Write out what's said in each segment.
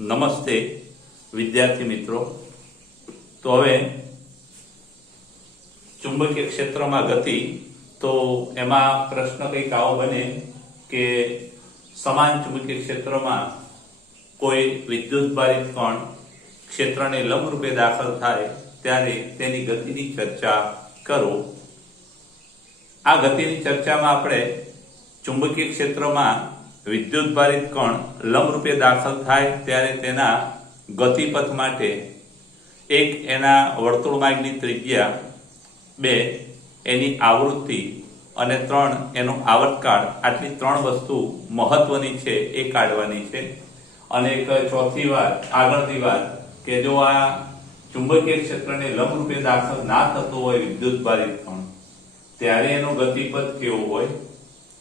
નમસ્તે વિદ્યાર્થી મિત્રો। તો હવે ચુંબકીય ક્ષેત્રમાં ગતિ, તો એમાં પ્રશ્ન કંઈક આવો બને કે સમાન ચુંબકીય ક્ષેત્રમાં કોઈ વિદ્યુતભારિત કણ ક્ષેત્રને લંબરૂપે દાખલ થાય ત્યારે તેની ગતિની ચર્ચા કરો। આ ગતિની ચર્ચામાં આપણે ચુંબકીય ક્ષેત્રમાં વિદ્યુતભારિત કણ લંબરૂપે દાખલ થાય ત્યારે તેના ગતિપથ માટે એક એના વર્તુળ માર્ગની ત્રિજ્યા, 2 એની આવૃત્તિ અને 3 એનો આવર્તકાળ, આટલી 3 વસ્તુ મહત્વની છે એ કાઢવાની છે। અને એક ચોથી વાત, આગળની વાત કે જો આ ચુંબકીય ક્ષેત્રને લંબરૂપે દાખલ ના થતો હોય વિદ્યુતભારિત કણ ત્યારે એનો ગતિપથ કેવો હોય,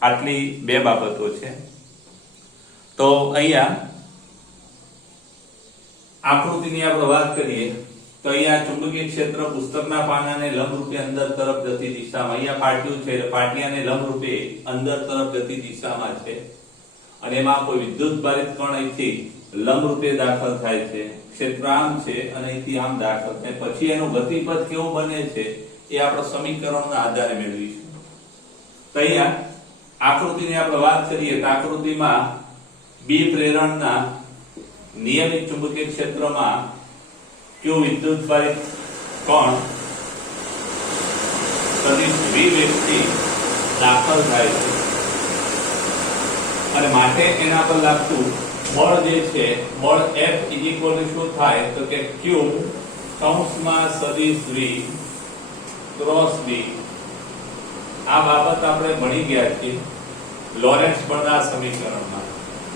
આટલી 2 બાબતો છે। તો અહીંયા આકૃતિની આપણે વાત કરીએ તો અહીંયા ચુંબકીય ક્ષેત્ર પુસ્તકના પાનાને લંબરૂપે અંદર તરફ જતી દિશામાં, અહીંયા પાટિયું છે, પાટિયાને લંબરૂપે અંદર તરફ જતી દિશામાં છે અને એમાં કોઈ વિદ્યુતભારિત કણ અહીંથી લંબરૂપે દાખલ થાય છે, ક્ષેત્ર આમ છે અને અહીંથી આમ દાખલ થાય, પછી એનો ગતિપથ કેવો બને છે એ આપણે સમીકરણના આધારે મેળવીશું। તો અહીંયા આકૃતિની આપણે વાત કરીએ તો આકૃતિમાં બી પ્રેરણના નિયમિત ચુંબકીય ક્ષેત્રમાં ક્યુ વિદ્યુતભારિત કણ સદિશ v વેગથી દાખલ થાય છે અને માટે એના પર લાગતું બળ જે છે, બળ F શું થાય તો કે q કૌંસમાં સદિશ v ક્રોસ v। આ બાબત આપણે ભણી ગયા છીએ લોરેન્ટ્ઝ બળના સમીકરણમાં।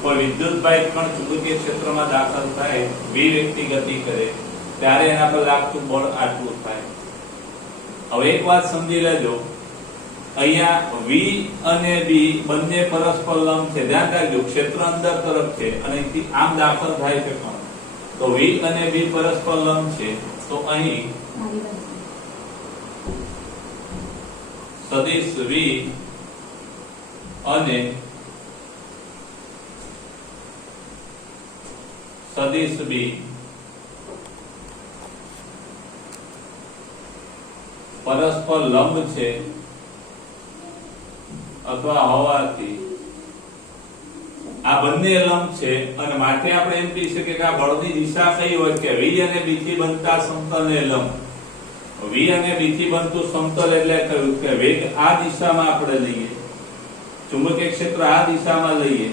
કોઈ વિદ્યુતભારિત કણ ચુંબકીય ક્ષેત્રમાં દાખલ થાય, v વેગથી ગતિ કરે ત્યારે એના પર લાગતું બળ આટલું થાય। હવે એક વાત સમજી લેજો, અહીંયા v અને b બંને પરસ્પર લંબ છે, ધ્યાન રાખજો, ક્ષેત્ર અંદર તરફ છે અને અહીંથી આમ દાખલ થાય છે કણ, તો v અને b પરસ્પર લંબ છે, તો અહીં સદિશ v અને સદિશ b પરસ્પર લંબ છે અથવા હોવાથી આ બંને લંબ છે અને માટે આપણે એમ કહી શકીએ કે આ બળની દિશા કઈ હોય કે v અને b થી બનતા સમતલને લંબ। v અને b થી બનતું સમતલ એટલે કહ્યું કે વેગ આ દિશામાં આપણે લઈએ, ચુંબકીય ક્ષેત્ર આ દિશામાં લઈએ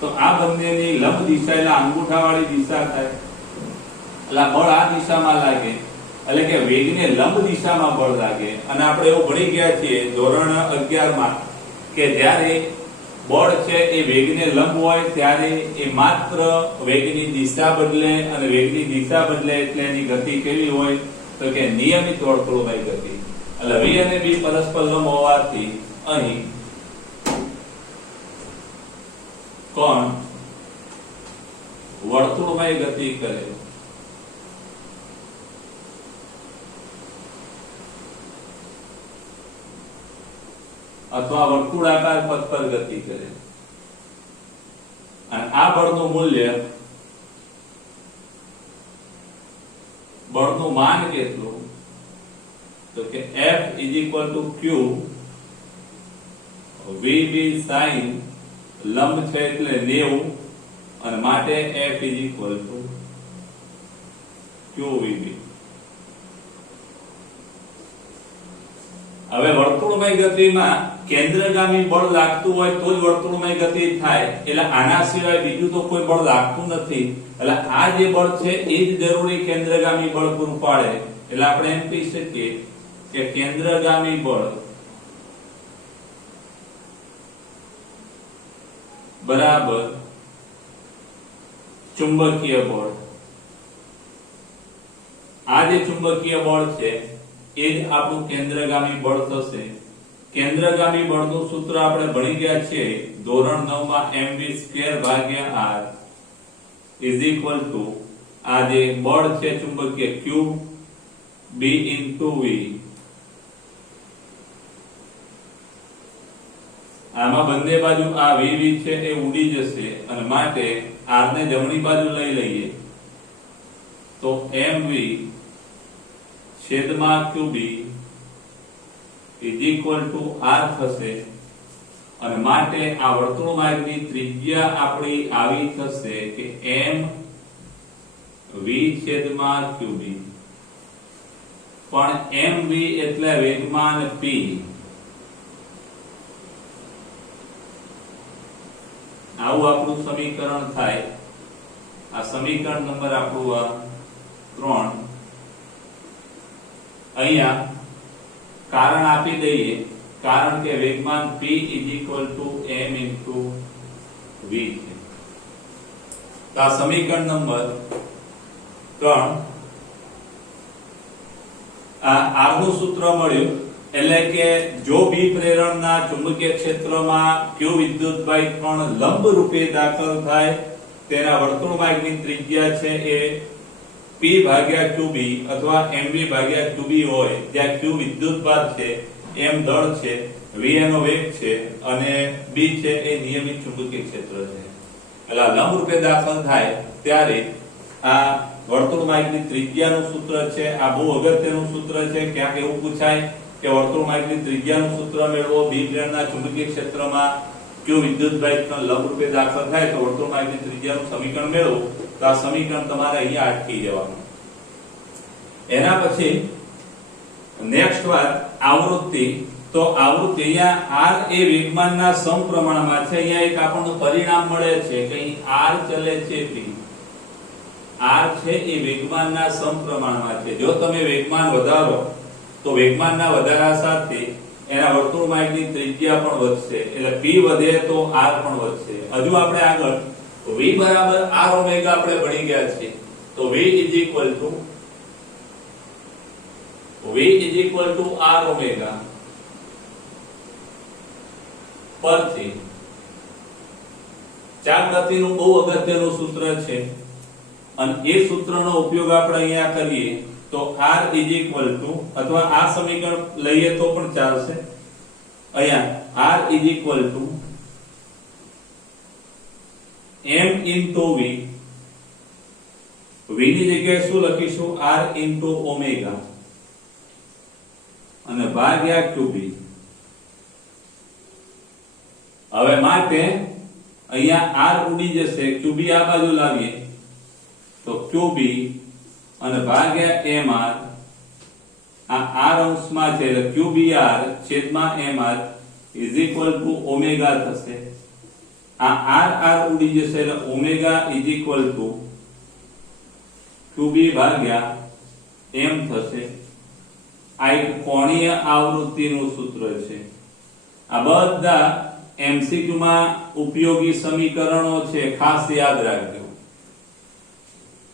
તો આ બંનેની લંબ દિશા એટલે અંગૂઠાવાળી દિશા થાય, એટલે બળ આ દિશામાં લાગે એટલે કે વેગને લંબ દિશામાં બળ લાગે। અને આપણે એવું ભણી ગયા છીએ ધોરણ 11 માં કે જ્યારે બળ છે એ વેગને લંબ હોય ત્યારે એ માત્ર વેગની દિશા બદલે, અને વેગની દિશા બદલે એટલે એની ગતિ કેવી હોય તો કે નિયમિત વર્તુળમય ગતિ। એટલે v અને b પરસ્પર લંબ હોવાથી અહીં કણ વર્તુળમય ગતિ કરે અથવા વર્તુળાકાર પથ પર ગતિ કરે અને આ બળનું મૂલ્ય, બળનું માન કેટલું તો કે F q vb sin લંબ છે એટલે 90 અને માટે F qvb। હવે વર્તુળમય ગતિમાં કેન્દ્રગામી બળ લાગતું હોય તો જ વર્તુળમય ગતિ થાય, એટલે આના સિવાય બીજું તો કોઈ બળ લાગતું નથી, એટલે આ જે બળ છે એ જ જરૂરી કેન્દ્રગામી બળ પૂરું પાડે। એટલે આપણે એમ કહી શકીએ કે કેન્દ્રગામી બળ બરાબર ચુંબકીય બળ। આ જે ચુંબકીય બળ છે એ જ આપણું કેન્દ્રગામી બળ થશે। કેન્દ્રગામી બળનું સૂત્ર આપણે ભણી ગયા છે ધોરણ 9 માં mv²/r આ જે બળ છે ચુંબકીય q b * v આમાં બંને બાજુ આ VV છે એ ઉડી જશે અને માટે R ને જમણી બાજુ લઈ લઈએ તો MV છેદમાં QB is equal to R થશે અને માટે આ વર્તુળ માર્ગની ત્રિજ્યા આપણી આવી થશે કે MV છેદમાં QB, પણ MV એટલે વેગમાન P. આવું આપણું સમીકરણ થાય. આ સમીકરણ નંબર આપણું આ 3. અહીંયા કારણ આપી દઈએ, કારણ કે વેગમાન P = m × v છે. તો આ સમીકરણ નંબર 3. આ R નું સૂત્ર મળ્યું એટલે કે જો B પ્રેરણના ચુંબકીય ક્ષેત્રમાં q વિદ્યુતભાઈ કણ લંબ રૂપે દાખલ થાય તેના વર્તુળ માર્ગની ત્રિજ્યા છે એ P ભાગ્યા QB અથવા MV ભાગ્યા QB હોય, જ્યાં Q વિદ્યુતભાર છે, M દળ છે, V એનો વેગ છે અને B છે એ નિયમિત ચુંબકીય ક્ષેત્ર છે. એટલે લંબ રૂપે દાખલ થાય ત્યારે આ વર્તુળ માર્ગની ત્રિજ્યાનું સૂત્ર છે. આ બહુ અગત્યનું સૂત્ર છે. ક્યાંક એવું પૂછાય કે વર્તુળ માર્ગની ત્રિજ્યાનું સૂત્ર મેળવો, B પ્લેનના ચુંબકીય ક્ષેત્રમાં q વિદ્યુતભાર કણ લંબ રૂપે દાખલ થાય તો વર્તુળ માર્ગની ત્રિજ્યાનું સમીકરણ મેળવો. તો આ સમીકરણ તમારે અહીંયા અટકી જવાનું. એના પછી નેક્સ્ટ વાત આવૃત્તિ. તો આવૃત્તિ અહીંયા R એ વેગમાનના સમપ્રમાણમાં છે. અહીંયા એક આપણને પરિણામ મળે છે કે R ચલે છે P. R છે એ વેગમાનના સમપ્રમાણમાં છે. જો તમે વેગમાન વધારો તો વેગમાનના વધારા સાથે એના વર્તુળ માર્ગની ત્રિજ્યા પણ વધશે, એટલે P વધે તો R પણ વધશે. હજુ આપણે આગળ V બરાબર R ઓમેગા આપણે ભણી ગયા છે. તો V R ઓમેગા પરથી ચાપ ગતિનું બહુ અગત્યનું સૂત્ર છે અને એ સૂત્રનો ઉપયોગ આપણે અહીંયા કરીએ તો R અથવા આ સમીકરણ લઈએ તો પણ ચાલશે. અહીંયા R m into V. V ની જગ્યાએ શું લખીશું? R into ઓમેગા અને ભાગ્યા QB. હવે માટે અહીંયા R ઉડી જશે, QB આ બાજુ લાવીએ તો QB અને ભાગ્યા MR. આ R અંશમાં છે એટલે QBR છેદમાં MR = ઓમેગા થશે. આ R ઉડી જશે એટલે ઓમેગા = QB ભાગ્યા M થશે. આ એક કોણીય આવૃત્તિનું સૂત્ર છે. આ બધા MCQ માં ઉપયોગી સમીકરણો છે, ખાસ યાદ રાખજો.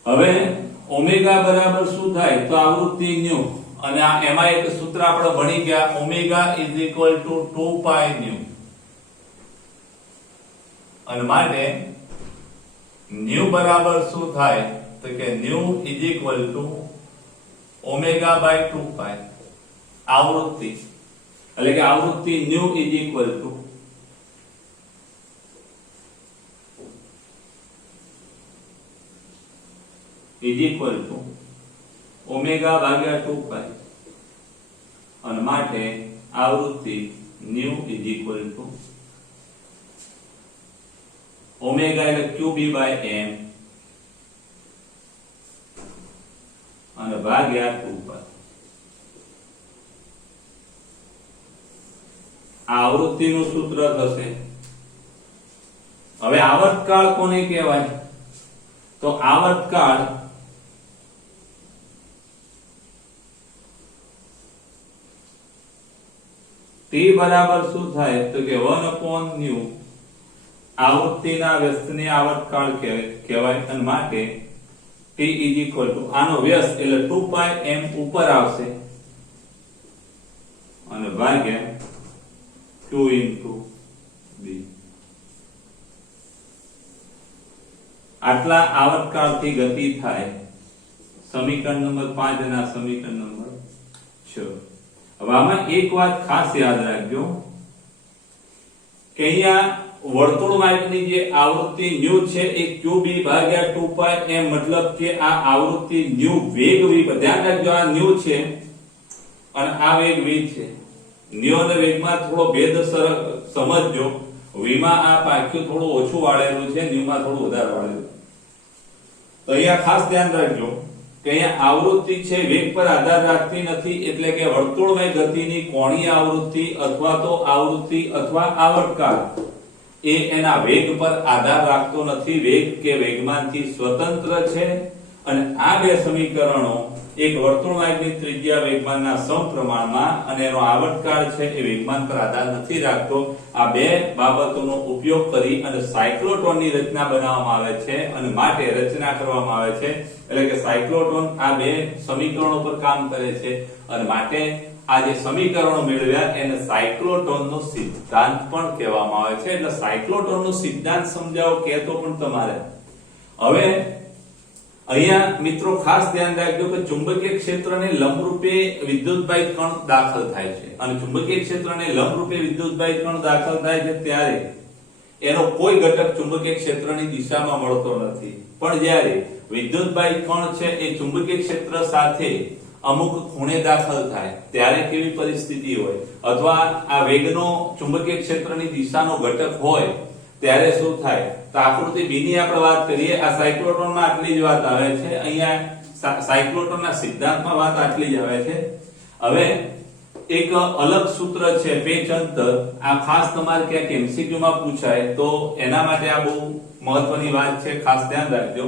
હવે ઓમેગા બરાબર શું થાય? તો આવૃત્તિ ન્યુ અને આ એમાં એક સૂત્ર આપણે ભણી ગયા, ઓમેગા = 2π ન્યુ. અને માટે ન્યુ બરાબર શું થાય? તો કે ન્યુ = ω/2π. આવૃત્તિ એટલે કે આવૃત્તિ ન્યુ ω/2π અને માટે આવૃત્તિ ન્યુ ઓમેગા એટલે QB/m અને ભાગ્યા 2π. આવૃત્તિનું સૂત્ર થશે. હવે આવર્તકાળ કોને કહેવાય? તો આવર્તકાળ T બરાબર શું થાય? તો કે 1/ν આવૃત્તિના વ્યસ્તને આવર્તકાળ કહેવાય અને માટે T આનો વ્યસ્ત એટલે 2πm ઉપર આવશે અને ભાગ્યા q × b. આટલા આવર્તકાળથી ગતિ થાય. સમીકરણ નંબર 5 અને સમીકરણ નંબર 6. હવે આમાં એક વાત ખાસ યાદ રાખજો કે અહીંયા વર્તુળ માર્ગની જે આવૃત્તિ ન્યુ છે એ qb ભાગ્યા 2π m, મતલબ કે આ આવૃત્તિ ન્યુ વેગ v, ધ્યાન રાખજો આ ન્યુ છે અને આ વેગ v છે. ન્યુ અને વેગમાં થોડો ભેદ સમજજો. v માં આ પાક્યું થોડું ઓછું વાળેલું છે, ન્યુ માં થોડું વધારે વાળેલું. તો અહીંયા ખાસ ધ્યાન રાખજો કે અહીંયા આવૃત્તિ છે વેગ પર આધાર રાખતી નથી, એટલે કે વર્તુળમય ગતિની કોણીય આવૃત્તિ અથવા તો આવૃત્તિ અથવા આવર્તકાળ એ એના વેગ પર આધાર રાખતો નથી, વેગ કે વેગમાનથી સ્વતંત્ર છે. અને આ બે સમીકરણો એક વર્તુળમાર્ગની ત્રિજ્યા વેગમાનના સમપ્રમાણમાં અને એનો આવર્તકાળ છે એ વેગમાન પર આધાર નથી રાખતો. આ બે બાબતોનો ઉપયોગ કરી અને સાયક્લોટ્રોનની રચના બનાવવામાં આવે છે અને માટે રચના કરવામાં આવે છે, એટલે કે સાયક્લોટ્રોન આ બે સમીકરણો પર કામ કરે છે અને માટે આ જે સમીકરણો મેળવ્યા એને સાયક્લોટ્રોનનો સિદ્ધાંત પણ કહેવામાં આવે છે. એટલે સાયક્લોટ્રોનનો સિદ્ધાંત સમજાવો કહેતો પણ તમારે. હવે અહીંયા મિત્રો ખાસ ધ્યાન રાખજો કે ચુંબકીય ક્ષેત્રને લંબરૂપે વિદ્યુતભાઈ કણ દાખલ થાય છે અને ચુંબકીય ક્ષેત્રને લંબરૂપે વિદ્યુતભાઈ કણ દાખલ થાય છે ત્યારે એનો કોઈ ઘટક ચુંબકીય ક્ષેત્રની દિશામાં મળતો નથી. પણ જ્યારે વિદ્યુતભાઈ કણ છે એ ચુંબકીય ક્ષેત્ર સાથે અમુક ખૂણે દાખલ થાય ત્યારે કેવી પરિસ્થિતિ હોય, અથવા આ વેગનો ચુંબકીય ક્ષેત્રની દિશાનો ઘટક હોય ત્યારે શું થાય. તો આકૃતિ b ની આપણે વાત કરીએ. આ સાયક્લોટ્રોનમાં આટલી જ વાત આવે છે, અહીંયા સાયક્લોટ્રોનના સિદ્ધાંતમાં વાત આટલી જ આવે છે. હવે એક અલગ સૂત્ર છે પેચ અંતર. આ ખાસ તમારે ક્યાંક MCQ માં પૂછાય તો એના માટે આ બહુ મહત્વની વાત છે, ખાસ ધ્યાન રાખજો.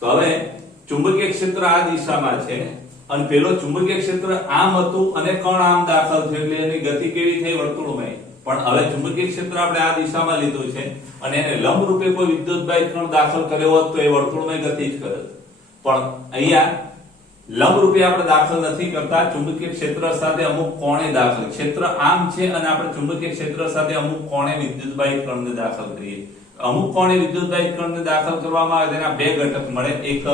તો હવે ચુંબકીય ક્ષેત્ર આ દિશામાં છે અને પેલો ચુંબકીય ક્ષેત્ર આમ હતું અને કણ આમ દાખલ થયો, એટલે એની ગતિ કેવી થઈ વર્તુળમય. પણ હવે ચુંબકીય ક્ષેત્ર આપણે આ દિશામાં લીધું છે અને એને લંબ રૂપે કોઈ વિદ્યુતભાઈ કણ દાખલ કર્યો હોત તો એ વર્તુળમય ગતિ જ કરે. પણ અહીંયા લંબ રૂપે આપણે દાખલ નથી કરતા, ચુંબકીય ક્ષેત્ર સાથે અમુક કોણે દાખલ. ક્ષેત્ર આમ છે અને આપણે ચુંબકીય ક્ષેત્ર સાથે અમુક કોણે વિદ્યુતભાઈ કણને દાખલ કરીએ. અમુક કોણે વિદ્યુતભાઈ કણને દાખલ કરવામાં આવે તેના બે ઘટક મળે. એક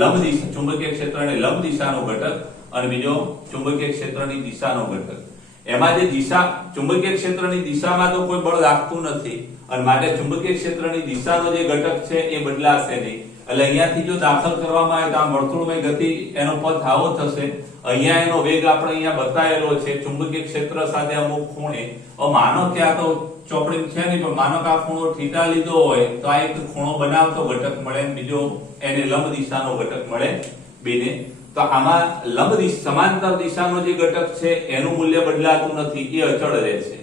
લંબ દિશા, ચુંબકીય ક્ષેત્રને લંબ દિશાનો ઘટક અને બીજો ચુંબકીય ક્ષેત્રની દિશાનો ઘટક. એમાં જે દિશા ચુંબકીય ક્ષેત્રની દિશામાં તો કોઈ બળ લાગતું નથી અને માટે ચુંબકીય ક્ષેત્રની દિશાનો જે ઘટક છે એ બદલાશે નહીં. એટલે અહીંયાથી જો દાખલ કરવામાં આવે તો આ વર્તુળમય ગતિ એનો પથ આવો થશે. અહીંયા એનો વેગ આપણે અહીંયા બતાવેલો છે ચુંબકીય ક્ષેત્ર સાથે અમુક ખૂણે. માનો કે આ તો ચોપડી છે નહીં, પણ માનો કે આ ખૂણો θ લીધો હોય તો આ એક ખૂણો બનાવતો ઘટક મળે, બીજો એને લંબ દિશાનો ઘટક મળે બેને. તો આમાં લંબ દિશા સમાંતર દિશાનો જે ઘટક છે એનું મૂલ્ય બદલાતું નથી, એ અચળ રહે છે.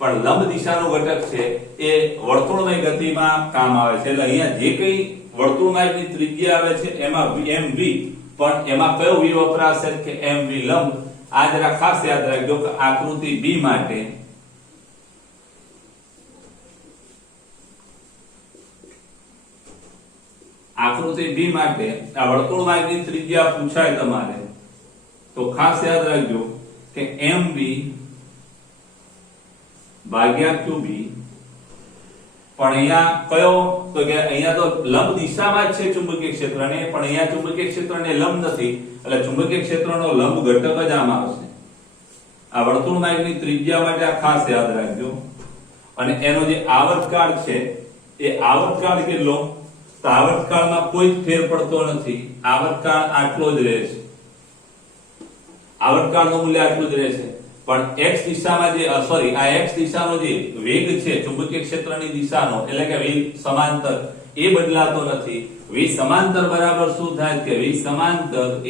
પણ લંબ દિશાનો ઘટક છે એ વર્તુળમય ગતિમાં કામ આવે છે. એટલે અહીંયા જે કઈ વર્તુળમાર્ગની ત્રિજ્યા આવે છે એમાં mv, પણ એમાં કયો v વપરાશે કે mv લંબ. આ જરા ખાસ યાદ રાખજો કે આકૃતિ b માટે આ વર્તુળમાર્ગની ત્રિજ્યા પૂછાય તમારે તો ખાસ યાદ રાખજો કે mv ભાગ્યા qb. પણ અહીંયા કયો તો કે અહીંયા તો લંબ દિશામાં જ છે ચુંબકીય ક્ષેત્રને, પણ અહીંયા ચુંબકીય ક્ષેત્રને લંબ નથી, એટલે ચુંબકીય ક્ષેત્રનો લંબ ઘટક જ આમાં આવશે. આ વર્તુળમાર્ગની ત્રિજ્યા માટે આ ખાસ યાદ રાખજો. અને એનો જે આવર્તકાળ છે એ આવર્તકાળ કેટલો, તો આવર્તકાળમાં કોઈ ફેર પડતો નથી. આવર્તકાળ આટલો જ રહે છે, આવર્તકાળનું મૂલ્ય આટલું જ રહે છે. પણ x દિશામાં જે આ x દિશાનો જે વેગ છે ચુંબકીય ક્ષેત્રની દિશાનો, એટલે કે v સમાંતર, એ બદલાતો નથી. v સમાંતર બરાબર શું થાય કે v સમાંતર v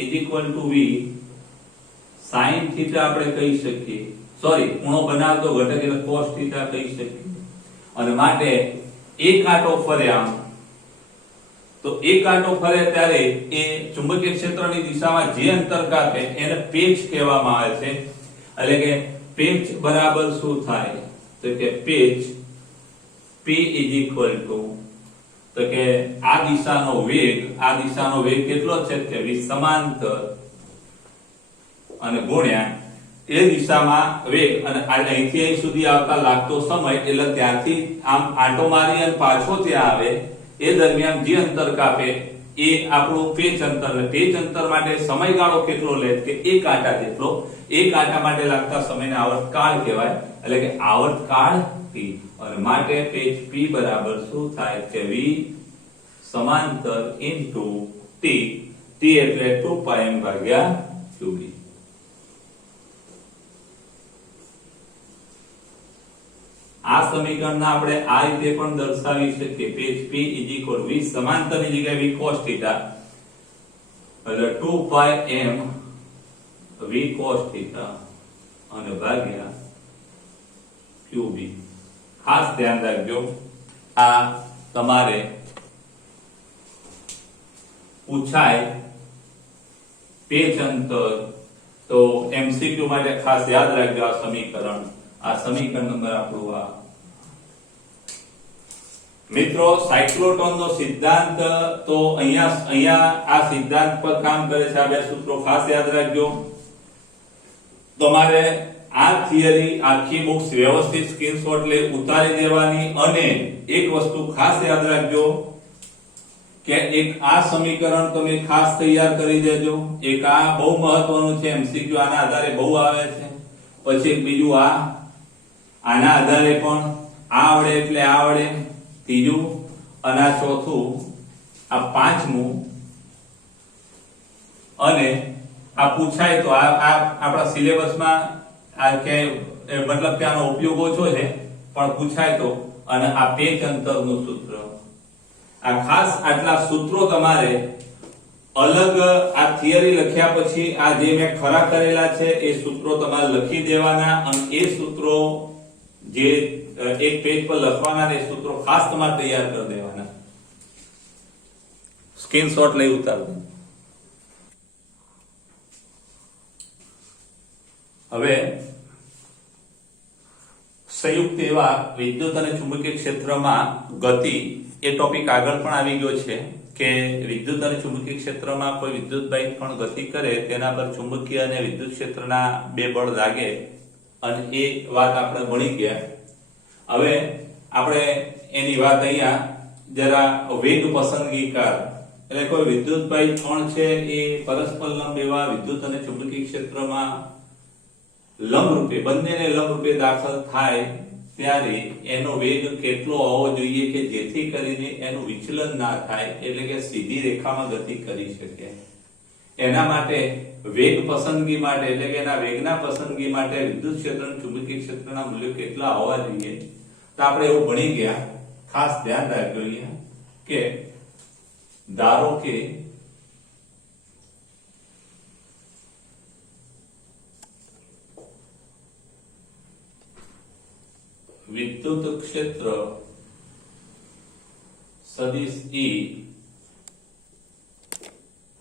sin θ આપણે કહી શકીએ. ખૂણો બનાવતો ઘટક એટલે cos θ કહી શકીએ. અને માટે એક આંટો ફર્યા તો એક આંટો ફરે ત્યારે એ ચુંબકીય ક્ષેત્રની દિશામાં જે અંતર કાપે એને પેચ કહેવામાં આવે છે. એટલે કે પેચ બરાબર શું થાય તો કે પેચ p તો કે આ દિશાનો વેગ કેટલો છે કે v સમાંતર અને ગુણ્યા એ દિશામાં વેગ અને અહીંથી અહીં સુધી આવતા લાગતો સમય, એટલે ત્યાંથી આમ આંટો મારી અને પાછો ત્યાં આવે એ દરમિયાન જે અંતર કાપે એ આપણું પેચ અંતર. પેચ અંતર માટે સમયગાળો કેટલો લે કે એક આંટા જેટલો. એક આંટા માટે લાગતા સમયને આવર્તકાળ કહેવાય. એટલે કે આવર્તકાળ ટી અને માટે પેજ P બરાબર શું થાય કે V સમાંતર ઇન્ટુ ટી, ટી એટલે 2πm ભાગ્યા qb. આ સમીકરણને આપણે આ રીતે પણ દર્શાવી શકીએ. પેજ P V સમાંતર ની જગ્યાએ V cos થીટા એટલે 2πm V cos થીટા અને ભાગ્યા qb. ખાસ ધ્યાન રાખજો, આ તમારે પૂછાય પેજ અંતર તો MCQ માટે ખાસ યાદ રાખજો આ સમીકરણ. આ સમીકરણ નંબર આપણું આ. મિત્રો સાયક્લોટોન નો સિદ્ધાંત તો અહીંયા આ સિદ્ધાંત પર કામ કરે છે. આ બે સૂત્રો ખાસ યાદ રાખજો. તમારે આ થિયરી આખી બુક્સ વ્યવસ્થિત સ્ક્રીનશોટ લઈ ઉતારી દેવાની અને એક વસ્તુ ખાસ યાદ રાખજો કે એક આ સમીકરણ તમે ખાસ તૈયાર કરી દેજો. એક આ બહુ મહત્વનું છે, MCQ આના આધારે બહુ આવે છે. પછી એક બીજું આના આધારે પણ આવડે એટલે આવડે, ત્રીજું અને આ ચોથું, આ પાંચમું અને આ પૂછાય તો આ આપણા સિલેબસમાં આ કે મતલબ કે આનો ઉપયોગ ઓછો છે પણ પૂછાય તો, અને આ પેચ અંતરનું સૂત્ર. આ ખાસ આટલા સૂત્રો તમારે અલગ આ થિયરી લખ્યા પછી આ જે મેં ખરા કરેલા છે એ સૂત્રો તમારે લખી દેવાના અને એ સૂત્રો જે એક પેજ પર લખવાના એ સૂત્રો ખાસ તમારે તૈયાર કરી દેવાના. સ્ક્રીનશોટ લઈ ઉતારજો. હવે સંયુક્ત એવા વિદ્યુત અને ચુંબકીય ક્ષેત્રમાં ગતિ એ ટોપિક આગળ પણ આવી ગયો છે કે વિદ્યુત અને ચુંબકીય ક્ષેત્રમાં કોઈ વિદ્યુતભાઈ પણ ગતિ કરે તેના પર ચુંબકીય અને વિદ્યુત ક્ષેત્રના બે બળ લાગે અને એ વાત આપણે ભણી ગયા. હવે આપણે એની વાત અહીંયા જરા વેગ પસંદગીકાર એટલે કોઈ વિદ્યુતભાઈ પણ છે એ પરસ્પર લંબ એવા વિદ્યુત અને ચુંબકીય ક્ષેત્રમાં લંબરૂપે બંનેને લંબરૂપે દાખલ થાય ત્યારે એનો વેગ કેટલો હોવો જોઈએ કે જેથી કરીને એનું વિચલન ના થાય, એટલે કે સીધી રેખામાં ગતિ કરી શકે. એના માટે વેગ પસંદગી માટે એટલે કે એના વેગના પસંદગી માટે વિદ્યુત ક્ષેત્ર અને ચુંબકીય ક્ષેત્રના મૂલ્યો કેટલા હોવા જોઈએ તો આપણે એવું ભણી ગયા. ખાસ ધ્યાન રાખજો અહીંયા કે ધારો કે વિદ્યુત ક્ષેત્ર સદિશ E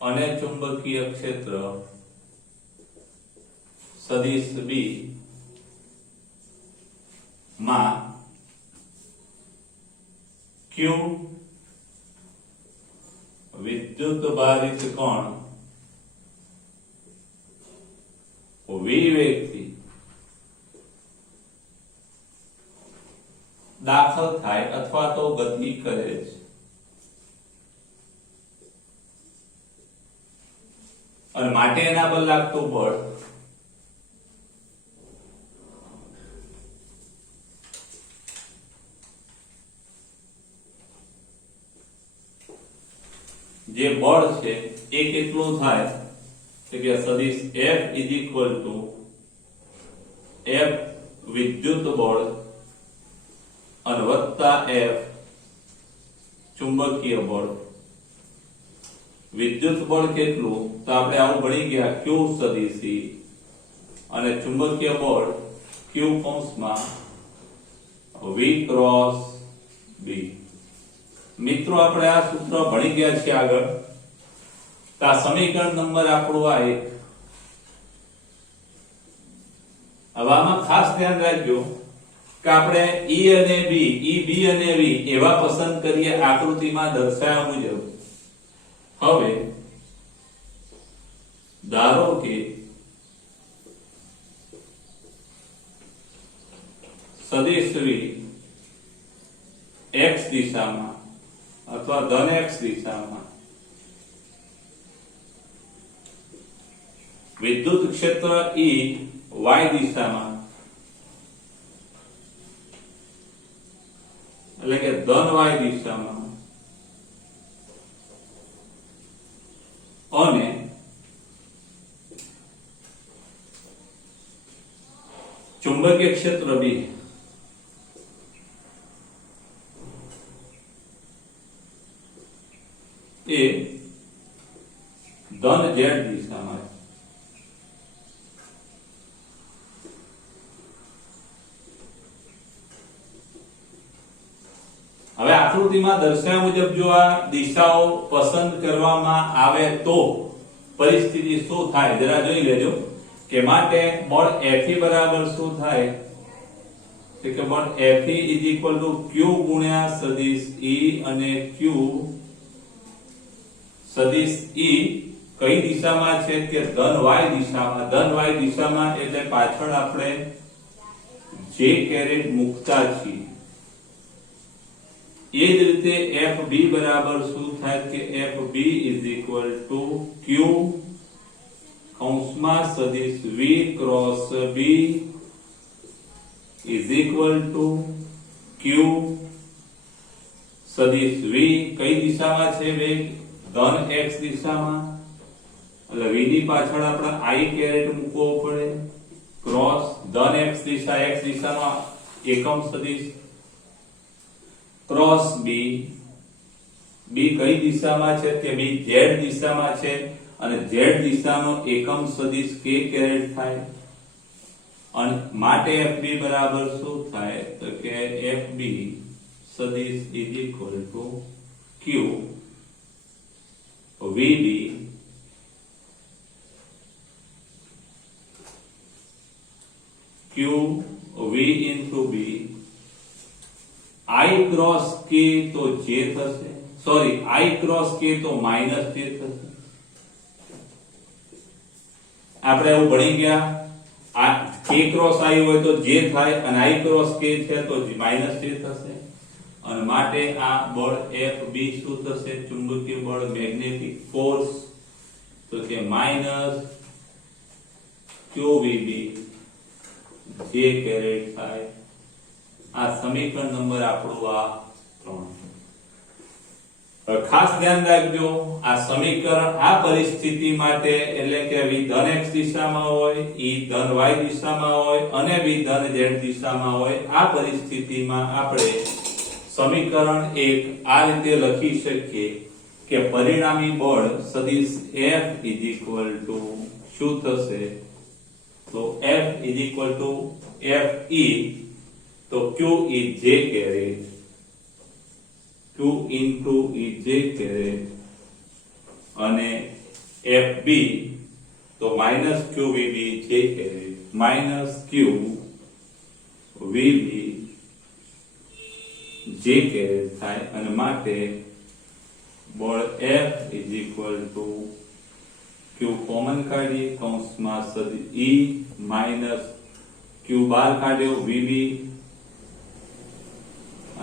અને ચુંબકીય ક્ષેત્ર સદિશ B માં Q વિદ્યુત ભારિત કોણ V વેગથી દાખલ થાય અથવા તો ગતિ કરે છે. અને માટે એના પર લાગતું બળ જે બળ છે એ કેટલું થાય કે સદિશ F F વિદ્યુત બળ અને વત્તા F ચુંબકીય બળ. વિદ્યુત બળ કેટલું તો આપણે આવું ભણી ગયા Q સદિશ E અને ચુંબકીય બળ Q કૌંસમાં V ક્રોસ B. મિત્રો આપણે આ સૂત્ર ભણી ગયા છે આગળ. તો આ સમીકરણ નંબર આપણું આ એક. હવે આમાં ખાસ ધ્યાન રાખજો કે આપણે E અને B અને V એવા પસંદ કરીએ આકૃતિમાં દર્શાવ્યા મુજબ. હવે ધારો કે સદિશ V x દિશામાં અથવા ધન x દિશામાં વિદ્યુત ક્ષેત્ર E y દિશામાં એટલે કે ધન વાય દિશામાં અને ચુંબકીય ક્ષેત્ર બી એ ધન ઝેડ દિશામાં છે. હવે આકૃતિમાં દર્શાવ્યા મુજબ જો આ દિશાઓ પસંદ કરવામાં આવે તો પરિસ્થિતિ શું થાય જરા જોઈ લેજો કે માટે બળ Fe બરાબર શું થાય કે બળ Fe q ગુણ્યા સદિશ E અને q સદિશ E કઈ દિશામાં છે કે ધન y દિશામાં એટલે પાછળ આપણે j કેરેટ મૂકતા છીએ. એ જ રીતે FB બરાબર શું થાય કે FB q કૌંસમાં સદિશ V ક્રોસ B q સદિશ V કઈ દિશામાં છે વેગ ધન x દિશામાં એટલે V ની પાછળ આપણે I કેરેટ મૂકવો પડે ક્રોસ ધન x દિશાનો એકમ સદિશ ક્રોસ B કઈ દિશામાં છે કે B z દિશામાં છે અને z દિશાનો એકમ સદિશ k કેરેટ થાય અને માટે FB બરાબર શું થાય તો કે FB સદિશ q VB q V into B I cross k તો j થશે સોરી I ક્રોસ k તો માઈનસ j થશે. આપણે એવું ભણી ગયા આ k ક્રોસ I હોય તો j થાય અને I ક્રોસ k છે તો માઈનસ j થશે અને માટે આ બળ FB શું થશે ચુંબકીય બળ મેગ્નેટિક ફોર્સ તો કે માઈનસ QVB j કેરેટ થાય. આ સમીકરણ નંબર આપણું આ 3. ખાસ ધ્યાન રાખજો આ સમીકરણ આ પરિસ્થિતિ માટે એટલે કે V ધન x દિશામાં હોય E ધન y દિશામાં હોય અને V ધન z દિશામાં હોય આ પરિસ્થિતિમાં આપણે સમીકરણ 1 આ રીતે લખી શકીએ કે પરિણામી બળ સદિશ F શું થશે તો F Fe તો q is j caret q into is j caret અને FB તો minus qVB j caret minus q VB j caret થાય અને માટે બળ F q કોમન કાઢીએ કૌંસમાં સદિશ E minus q બહાર કાઢ્યો VB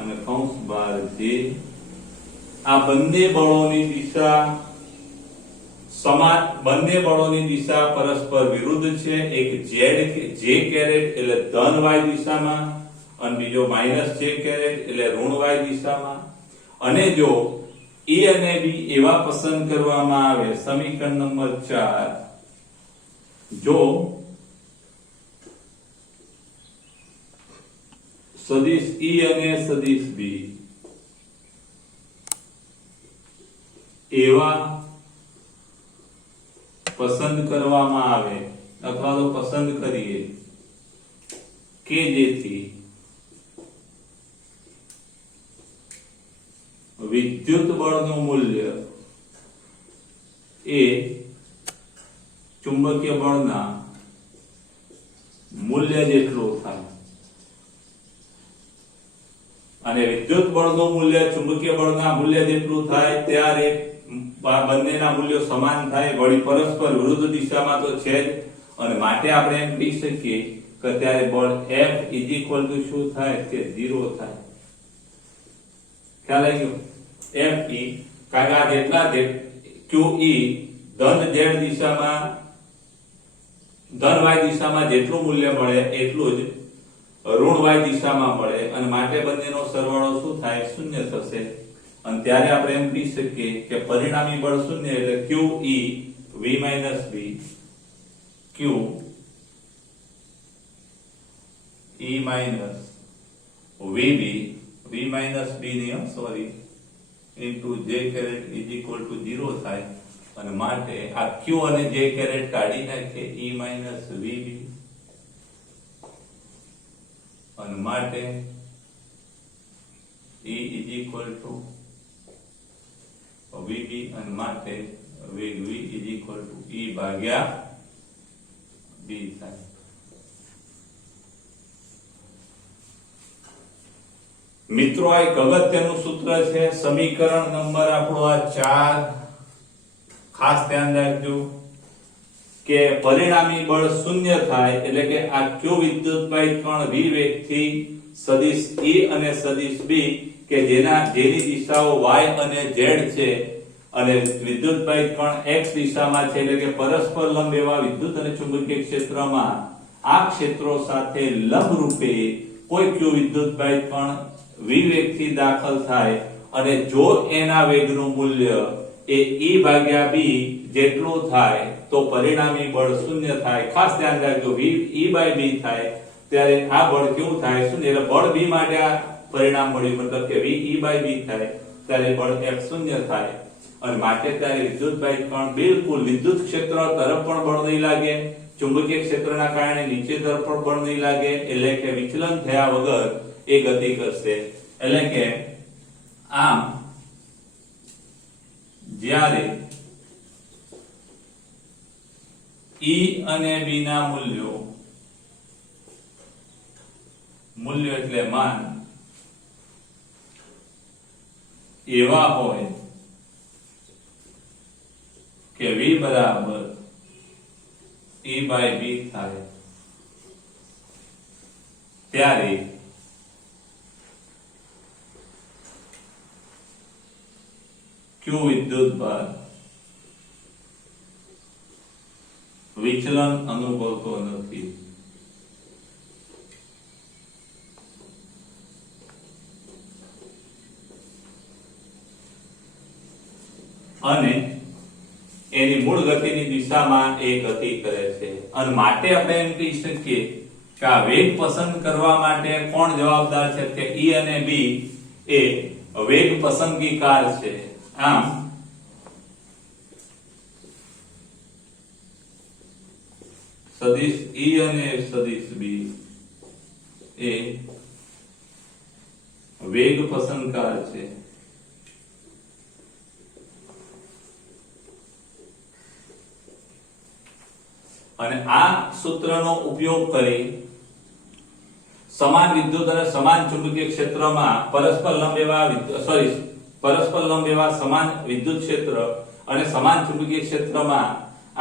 અને કૌંસ બાર j. આ બંને બળોની દિશા પરસ્પર વિરુદ્ધ છે. એક j કેરેટ એટલે ધન y દિશામાં અને બીજો માઈનસ j કેરેટ એટલે ઋણ y દિશામાં. અને જો E અને B એવા પસંદ કરવામાં આવે સમીકરણ નંબર 4 જો સદિશ E અને સદિશ B એવા પસંદ કરવામાં આવે અથવા તો પસંદ કરીએ કે જેથી વિદ્યુત બળનું મૂલ્ય એ ચુંબકીય બળના મૂલ્ય જેટલું થાય અને વિદ્યુત બળનું મૂલ્ય ચુંબકીય બળના મૂલ્ય જેટલું થાય ત્યારે બંનેના મૂલ્યો સમાન થાય વળી પરસ્પર વિરુદ્ધ દિશામાં તો છે જ અને માટે આપણે એમ કહી શકીએ કે ત્યારે બળ F શું થાય કે 0 થાય. ખ્યાલ આવી ગયો FE કારણ આ જેટલા QE ધન z દિશામાં ધન y દિશામાં જેટલું મૂલ્ય મળે એટલું જ ઋણ y દિશામાં મળે અને માટે બંનેનો સરવાળો શું થાય? શૂન્ય થશે. અને ત્યારે આપણે એમ કહી શકીએ કે પરિણામી બળ શૂન્ય એટલે QE V - B Q E minus VB V minus B ની sorry into J caret is equal to 0 થાય અને માટે આ Q અને J caret કાઢી નાખીએ E minus VB અને માટે E is equal to VB અને માટે વેગ V is equal to E ભાગ્યા B થાય. મિત્રો આ એક અગત્યનું સૂત્ર છે. સમીકરણ નંબર આપણો આ 4. ખાસ ધ્યાન રાખજો કે પરિણામી બળ શૂન્ય થાય એટલે કે આ q વિદ્યુતભાઈ કણ v વેગથી સદિશ E અને સદિશ B કે જેની દિશાઓ y અને z છે અને વિદ્યુતભાઈ કણ x દિશામાં છે એટલે કે પરસ્પર લંબ એવા વિદ્યુત અને ચુંબકીય ક્ષેત્રમાં આ ક્ષેત્રો સાથે લંબ રૂપે કોઈ q વિદ્યુતભાઈ કણ v વેગથી દાખલ થાય અને જો એના વેગનું મૂલ્ય એ E ભાગ્યા B જેટલું થાય તો પરિણામી બળ શૂન્ય થાય. ખાસ ધ્યાન રાખજો V E by B થાય ત્યારે આ બળ કેવું થાય? શૂન્ય. એટલે બળ B માટે આ પરિણામ મળ્યું મતલબ કે V E by B થાય ત્યારે બળ F શૂન્ય થાય અને માટે ત્યારે વિદ્યુતભાઈ કણ બિલકુલ વિદ્યુત ક્ષેત્ર તરફ પણ બળ નહીં લાગે, ચુંબકીય ક્ષેત્રના કારણે નીચે તરફ પણ બળ નહીં લાગે એટલે કે વિચલન થયા વગર એ ગતિ કરશે. એટલે કે આમ જ્યારે E અને B ના મૂલ્યો એટલે માન એવા હોય કે V બરાબર E by B થાય ત્યારે Q વિદ્યુતભાર વિચલન અનુભવતો નથી. અને એની મૂળ ગતિની દિશામાં એ ગતિ કરે છે અને માટે આપણે એમ કહી શકીએ કે આ વેગ પસંદ કરવા માટે કોણ જવાબદાર છે કે E અને B એ વેગ પસંદગીકાર છે. આમ સદિશ E અને સદિશ B એ વેગ પસંદકાર છે. અને આ સૂત્રનો ઉપયોગ કરી સમાન વિદ્યુત અને સમાન ચુંબકીય ક્ષેત્રમાં પરસ્પર લંબ એવા સમાન વિદ્યુત ક્ષેત્ર અને સમાન ચુંબકીય ક્ષેત્રમાં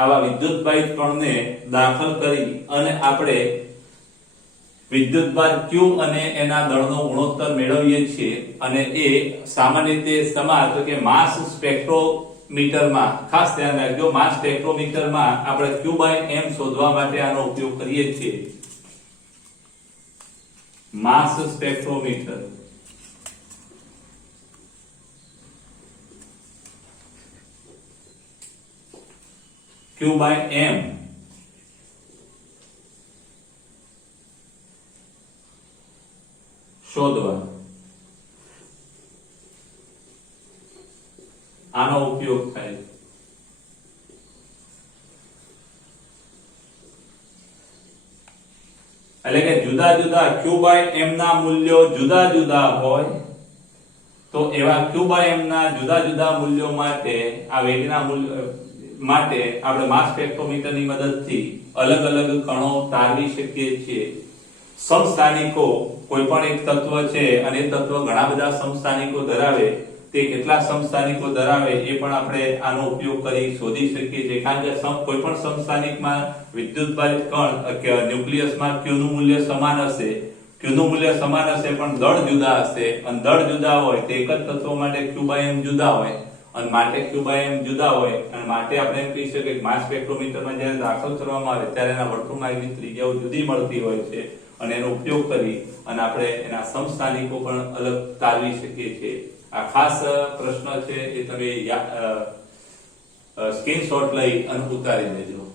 આવા વિદ્યુતભાઈ કણને દાખલ કરી અને આપણે વિદ્યુતભાર Q અને એના દળનો ગુણોત્તર મેળવીએ છીએ અને એ સામાન્ય રીતે સમાન તો કે માસ સ્પેક્ટ્રોમીટરમાં ખાસ ધ્યાન રાખજો માસ સ્પેક્ટ્રોમીટરમાં આપણે Q/m શોધવા માટે આનો ઉપયોગ કરીએ છીએ. માસ સ્પેક્ટ્રોમીટર Q/m શોધવા આનો ઉપયોગ થાય. એટલે કે જુદા જુદા Q/m ના મૂલ્યો જુદા જુદા હોય તો એવા Q/m ના જુદા જુદા મૂલ્યો માટે આ વેગના મૂલ્ય માટે આપણે માસ સ્પેક્ટ્રોમીટરની મદદથી અલગ અલગ કણો તારવી શકીએ છીએ. સમસ્થાનિકો કોઈ પણ એક તત્વ છે અને એ તત્વ ઘણા બધા સમસ્થાનિકો ધરાવે તે કેટલા સમસ્થાનિકો ધરાવે એ પણ આપણે આનો ઉપયોગ કરી શોધી શકીએ છીએ. કારણ કે કોઈ પણ સમસ્થાનિકમાં વિદ્યુતભારિત કણ ન્યુક્લિયસમાં Q નું મૂલ્ય સમાન હશે પણ દળ જુદા હશે અને દળ જુદા હોય તે એક જ તત્વ માટે Q/m જુદા હોય અને માટે Q/m જુદા હોય અને માટે આપણે એમ કહી શકીએ કે માસ સ્પેક્ટ્રોમીટરમાં જ્યારે દાખલ કરવામાં આવે ત્યારે એના વર્તુળમાર્ગની ત્રિજ્યાઓ જુદી મળતી હોય છે અને એનો ઉપયોગ કરી અને આપણે એના સમસ્થાનિકો પણ અલગ તારવી શકીએ છીએ. આ ખાસ પ્રશ્ન છે એ તમે સ્ક્રીનશોટ લઈ અને ઉતારી લેજો.